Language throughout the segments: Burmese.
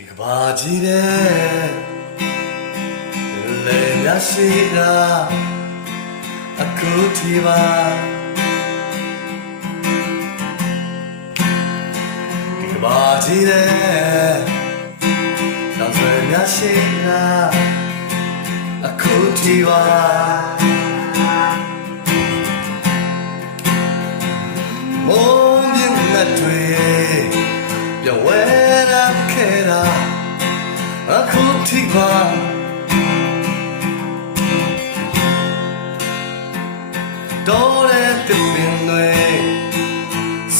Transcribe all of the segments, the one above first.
ဒီကဘာကြီးတဲ့လေရရှိတာအခုထိပါဒီကဘာကြီးတဲ့နောက်ဆွေရရှိတာအခုထိပါမိုးမြင့်လက်တွေပြောင်းဝဲလာခဲ့တာအခုထိပါတော်တဲ့တစ်ပင်တွေ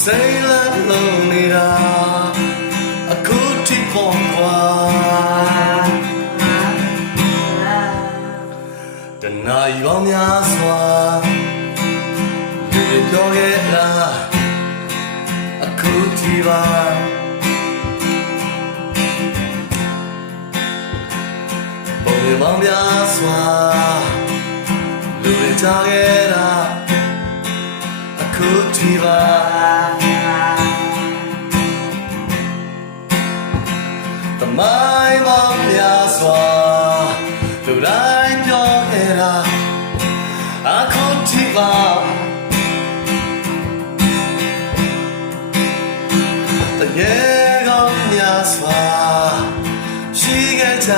စိတ်လက်လုံးနေတာအခုထိပေါ်ကွာတနာရောများစွာလူတွေပြောခဲ့တာအခုထိပါပုံရမောင်များစွာလူတွေကြားခဲ့တာအခုထိပါတမိုင်းမောင်များစွာလူတိုင်းပြောခဲ့တာအခုထိပါတရေကောင်းများစွာရှိခဲ့ကြ